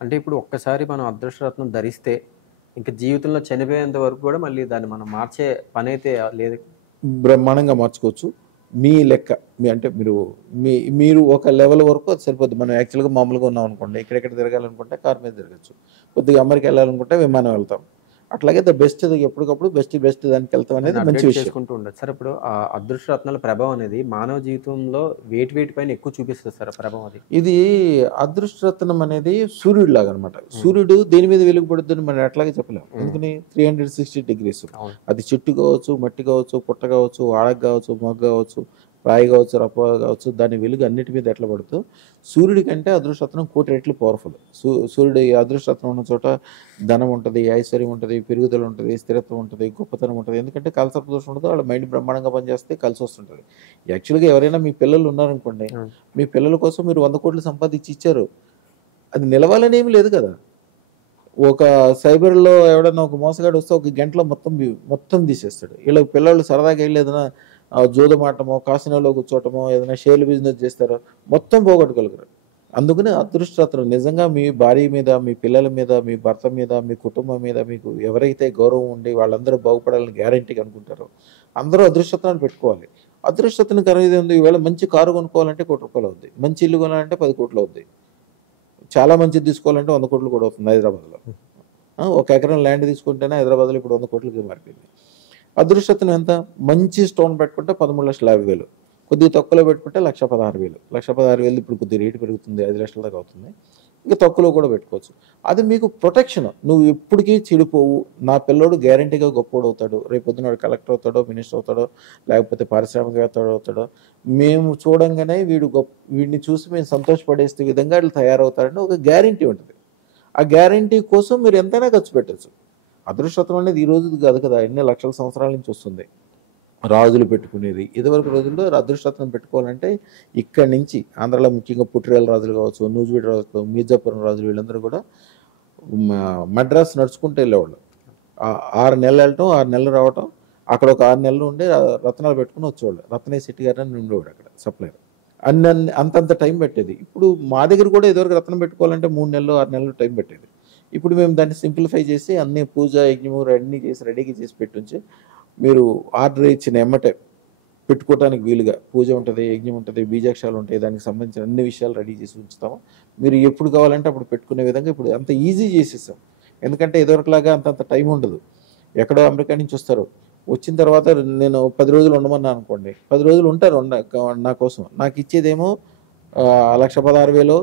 అంటే ఇప్పుడు ఒక్కసారి మనం అదృష్టరత్నం ధరిస్తే, ఇంక జీవితంలో చనిపోయేంత వరకు కూడా మళ్ళీ దాన్ని మనం మార్చే పనైతే లేదు. బ్రహ్మాండంగా మార్చుకోవచ్చు. మీ లెక్క. అంటే మీరు ఒక లెవెల్ వరకు అది సరిపోద్ది. మనం యాక్చువల్‌గా మామూలుగా ఉన్నామనుకోండి, ఎక్కడెక్కడ తిరగాలనుకుంటే కారు మీద తిరగొచ్చు. కొద్దిగా అమెరికా వెళ్ళాలనుకుంటే విమానం వెళ్తాం. అట్లాగే ద బెస్ట్ ఎప్పటికప్పుడు బెస్ట్ దానికెళ్తాం అనేది దాన్ని మంచి అప్‌డేట్ విషయం. చేసుకుంటూ ఉండొచ్చు. సార్ ఇప్పుడు అదృష్టరత్నాల ప్రభావం అనేది మానవ జీవితంలో వేటి పైన ఎక్కువ చూపిస్తది సార్ ఆ ప్రభావం అది? ఇది అదృష్టరత్నం అనేది సూర్యుడిలాగనమాట. హ్మ్. సూర్యుడు దేని మీద వెలుగు పడుద్దని మనం ఎట్లాగే చెప్పలేం. హ్మ్. ఎందుకని 360 డిగ్రీస్. అవును. అది చెట్టు కావచ్చు, మట్టి కావచ్చు, పుట్ట కావచ్చు, ఆడక కావచ్చు, మొగ్గ కావచ్చు, రాయి కావచ్చు, రప్ప కావచ్చు, దాని వెలుగు అన్నిటి మీద ఎట్లా పడుతూ సూర్యుడి కంటే అదృష్టరత్నం కోటి రెట్లు పవర్ఫుల్. సూర్యుడి అదృష్టరత్నం ఉన్న చోట ధనం ఉంటది, ఐశ్వర్యం ఉంటది, పెరుగుదల ఉంటది, స్థిరత్వం ఉంటది, గొప్పతనం ఉంటది. ఎందుకంటే కాలసర్ప దోషం ఉండదు. వాళ్ళ మైండ్ బ్రహ్మాండంగా పనిచేస్తే కలిసొస్తుంటది. యాక్చువల్‌గా ఎవరైనా మీ పిల్లలు ఉన్నారనుకోండి, హ్మ్. మీ పిల్లల కోసం మీరు 100,00,00,000 సంపాదించి ఇచ్చారు. అది నిలవాలని ఏమి లేదు కదా! ఒక సైబర్‌లో ఎవడన్నా ఒక మోసగాడు వస్తే ఒక గంటలో మొత్తం తీసేస్తాడు. ఈళ్ళ పిల్లోళ్ళు సరదాగా ఎళ్లి ఏదైనా జూదం ఆడటమో, కాసినోలో కూర్చోవటమో, ఏదైనా షేర్లు బిజినెస్ చేస్తారో మొత్తం పోగొట్టుకోగలరు. అందుకని అదృష్టరత్నం నిజంగా మీ భార్య మీద, మీ పిల్లల మీద, మీ భర్త మీద, మీ కుటుంబం మీద మీకు ఎవరైతే గౌరవం ఉండి వాళ్ళందరూ బాగుపడాలని గ్యారంటీగా అనుకుంటారో అందరూ అదృష్టరత్నాలు పెట్టుకోవాలి. అదృష్టరత్నం ఖరీదేముంది? ఈవేళ మంచి కారు కొనుక్కోవాలంటే ₹1,00,00,000 అవుద్ది. మంచి ఇల్లు కొనాలంటే 10,00,00,000 అవుద్ది. చాలా మంచిది తీసుకోవాలంటే 100,00,00,000 కూడా అవుతుంది హైదరాబాద్‌లో. ఒక ఎకరం ల్యాండ్ తీసుకుంటేనే హైదరాబాద్‌లో ఇప్పుడు 100,00,00,000కి మారిపోయింది. అదృష్టరత్నం ఎంత? మంచి స్టోన్ పెట్టుకుంటే 13,50,000. కొద్దిగా తక్కువలో పెట్టుకుంటే 1,16,000. 1,16,000 ఇప్పుడు కొద్దిగా రేటు పెరుగుతుంది. 5,00,000 దాకా అవుతుంది. ఇంకా తక్కువలో కూడా పెట్టుకోవచ్చు. అది మీకు ప్రొటెక్షన్. నువ్వు ఎప్పటికీ చెడిపోవు. నా పిల్లోడు గ్యారంటీగా గొప్పోడవుతాడు. రేపొద్దున వాడు కలెక్టర్ అవుతాడో, మినిస్టర్ అవుతాడో, లేకపోతే పారిశ్రామికవేత్త అవుతాడో, మేము చూడంగానే వీడిని చూసి మేము సంతోషపడేసే విధంగా వీళ్ళు తయారవుతారని ఒక గ్యారంటీ ఉంటది. ఆ గ్యారంటీ కోసం మీరు ఎంతైనా ఖర్చు పెట్టొచ్చు. అదృష్టం అనేది ఈ రోజుది కాదు కదా! ఎన్ని లక్షల సంవత్సరాల నుంచి వస్తుంది. రాజులు పెట్టుకునేది. ఇదివరకు రోజుల్లో అదృష్టరత్నం పెట్టుకోవాలంటే ఇక్కడి నుంచి ఆంధ్రాలో ముఖ్యంగా పుట్టిరేల రాజులు కావచ్చు, నూజివీడు రాజులు, మీర్జాపురం రాజులు వీళ్ళందరూ కూడా మద్రాస్ నడుచుకుంటూ వెళ్ళేవాళ్ళు. 6 నెలలు వెళ్ళటం, 6 నెలలు రావటం. అక్కడ ఒక 6 నెలలు ఉండి రత్నాలు పెట్టుకొని వచ్చేవాళ్ళు. రత్నయ్య శెట్టి గారు అని ఉండేవాడు అక్కడ సప్లయర్. అంతంత టైం పెట్టేది. ఇప్పుడు మా దగ్గర కూడా ఇదివరకు రత్నం పెట్టుకోవాలంటే 3 నెలలు, 6 నెలలు టైం పెట్టేది. ఇప్పుడు మేము దాన్ని సింప్లిఫై చేసి అన్ని పూజ, యజ్ఞము అన్నీ చేసి రెడీగా చేసి పెట్టుంచి మీరు ఆర్డర్ ఇచ్చిన ఎమ్మటే పెట్టుకోవడానికి వీలుగా పూజ ఉంటది, యజ్ఞం ఉంటది, బీజాక్షరాలు ఉంటాయి. దానికి సంబంధించిన అన్ని విషయాలు రెడీ చేసి ఉంచుతాము. మీరు ఎప్పుడు కావాలంటే అప్పుడు పెట్టుకునే విధంగా ఇప్పుడు అంత ఈజీ చేసేసాం. ఎందుకంటే ఇదివరకులాగా అంతంత టైం ఉండదు. ఎక్కడో అమెరికా నుంచి వస్తారు. వచ్చిన తర్వాత నేను 10 రోజులు ఉండమన్నా అనుకోండి. 10 రోజులు ఉంటారు నా కోసం. నాకు ఇచ్చేదేమో 1,16,000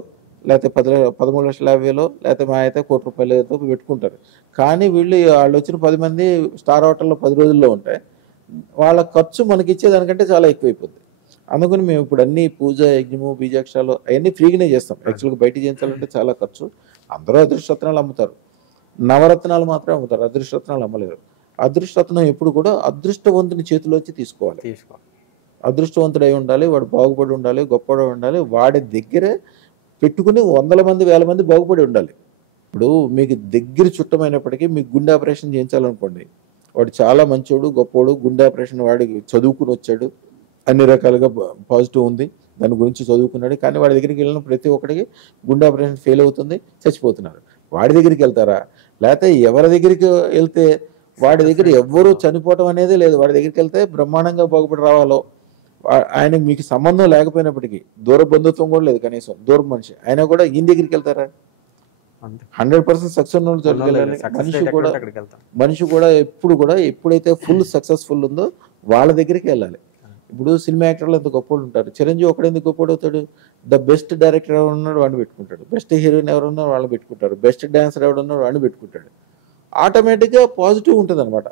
లేకపోతే 13,50,000 లేకపోతే మహా అయితే ₹1,00,00,000 ఏదో పెట్టుకుంటారు. కానీ వాళ్ళొచ్చిన 10 మంది స్టార్ హోటల్‌లో 10 రోజుల్లో ఉంటే వాళ్ళ ఖర్చు మనకిచ్చే దానికంటే చాలా ఎక్కువైపోద్ది. అందుకని మేము ఇప్పుడు అన్ని పూజ, యజ్ఞము, బీజాక్షరాలు అయన్నీ ఫ్రీగానే చేస్తాం. యాక్చువల్‌గా బయట చేయించాలంటే చాలా ఖర్చు. అందరూ అదృష్టరత్నాలు అమ్ముతారు. నవరత్నాలు మాత్రమే అమ్ముతారు. అదృష్టరత్నాలు అమ్మలేరు. అదృష్టరత్నం ఎప్పుడు కూడా అదృష్టవంతుని చేతిలోంచి తీసుకోవాలి. అదృష్టవంతుడై ఉండాలి. వాడు బాగుపడి ఉండాలి. గొప్పోడై ఉండాలి. వాడి దగ్గరే పెట్టుకుని వందల మంది, వేల మంది బాగుపడి ఉండాలి. ఇప్పుడు మీకు దగ్గర చుట్టమైనప్పటికీ మీకు గుండె ఆపరేషన్ చేయించాలనుకోండి. వాడు చాలా మంచోడు, గొప్పోడు. గుండె ఆపరేషన్ వాడికి చదువుకొని వచ్చాడు. అన్ని రకాలుగా పాజిటివ్ ఉంది. దాని గురించి చదువుకున్నాడు. కానీ వాడి దగ్గరికి వెళ్ళిన ప్రతి ఒక్కడికి గుండె ఆపరేషన్ ఫెయిల్ అవుతుంది. చచ్చిపోతున్నారు. వాడి దగ్గరికి వెళ్తారా? లేకపోతే ఎవరి దగ్గరికి వెళ్తే వాడి దగ్గర ఎవ్వరూ చనిపోవటం అనేదే లేదు. వాడి దగ్గరికి వెళ్తే బ్రహ్మాండంగా బాగుపడి రావాలో ఆయనకి మీకు సంబంధం లేకపోయినప్పటికీ దూర బంధుత్వం కూడా లేదు కనీసం దూరం మనిషి అయినా కూడా ఈయన దగ్గరికి వెళ్తారా? 100% సక్సెస్ మనిషి కూడా ఎప్పుడైతే ఫుల్ సక్సెస్ఫుల్ ఉందో వాళ్ళ దగ్గరికి వెళ్ళాలి. ఇప్పుడు సినిమా యాక్టర్లు ఎంత గొప్పలు ఉంటారు. చిరంజీవి ఒకడు ఎందుకు గొప్పడు అవుతాడు? ద బెస్ట్ డైరెక్టర్ ఎవరున్నాడు వాడిని పెట్టుకుంటాడు. బెస్ట్ హీరోయిన్ ఎవరున్నారో వాళ్ళని పెట్టుకుంటారు. బెస్ట్ డాన్సర్ ఎవడున్నారో వాడిని పెట్టుకుంటాడు. ఆటోమేటిక్గా పాజిటివ్ ఉంటుంది అనమాట.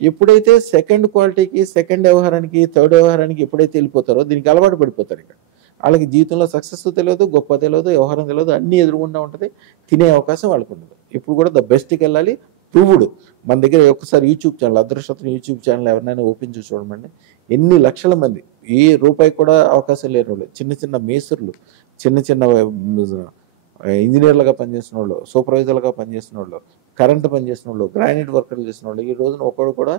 ఎప్పుడైతే సెకండ్ క్వాలిటీకి, సెకండ్ వ్యవహారానికి, థర్డ్ వ్యవహారానికి ఎప్పుడైతే వెళ్ళిపోతారో దీనికి అలవాటు పడిపోతారు. ఇక వాళ్ళకి జీవితంలో సక్సెస్ తెలియదు, గొప్ప తెలియదు, వ్యవహారం తెలియదు, అన్నీ ఎదురుగుండా ఉంటుంది. తినే అవకాశం వాళ్ళకు ఉండదు. ఇప్పుడు కూడా ద బెస్ట్కి వెళ్ళాలి. ప్రూవ్డ్ మన దగ్గర ఒక్కసారి యూట్యూబ్ ఛానల్ అదృష్టం యూట్యూబ్ ఛానల్ ఎవరినైనా ఓపెన్ చేసి చూడమండి. ఎన్ని లక్షల మంది ఏ రూపాయి కూడా అవకాశం లేని వాళ్ళు, చిన్న చిన్న మేస్త్రులు, చిన్న చిన్న ఇంజనీర్లుగా పనిచేసిన వాళ్ళు, సూపర్వైజర్లుగా పనిచేసిన వాళ్ళు, కరెంట్ పనిచేసిన వాళ్ళు, గ్రానైట్ వర్కర్లు చేసిన వాళ్ళు ఈ రోజున ఒక్కడు కూడా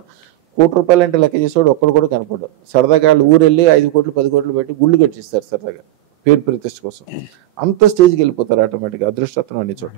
₹1,00,00,000 అంటే లెక్క చేసేవాడు ఒక్కడు కూడా కనపడ్డాడు. సరదాగా వాళ్ళు ఊరెళ్ళి 5 కోట్లు 10 కోట్లు పెట్టి గుళ్ళు కట్టిస్తారు సరదాగా పేరు ప్రతిష్ట కోసం. అంత స్టేజ్కి వెళ్ళిపోతారు ఆటోమేటిక్గా అదృష్టరత్నం అనే చోట.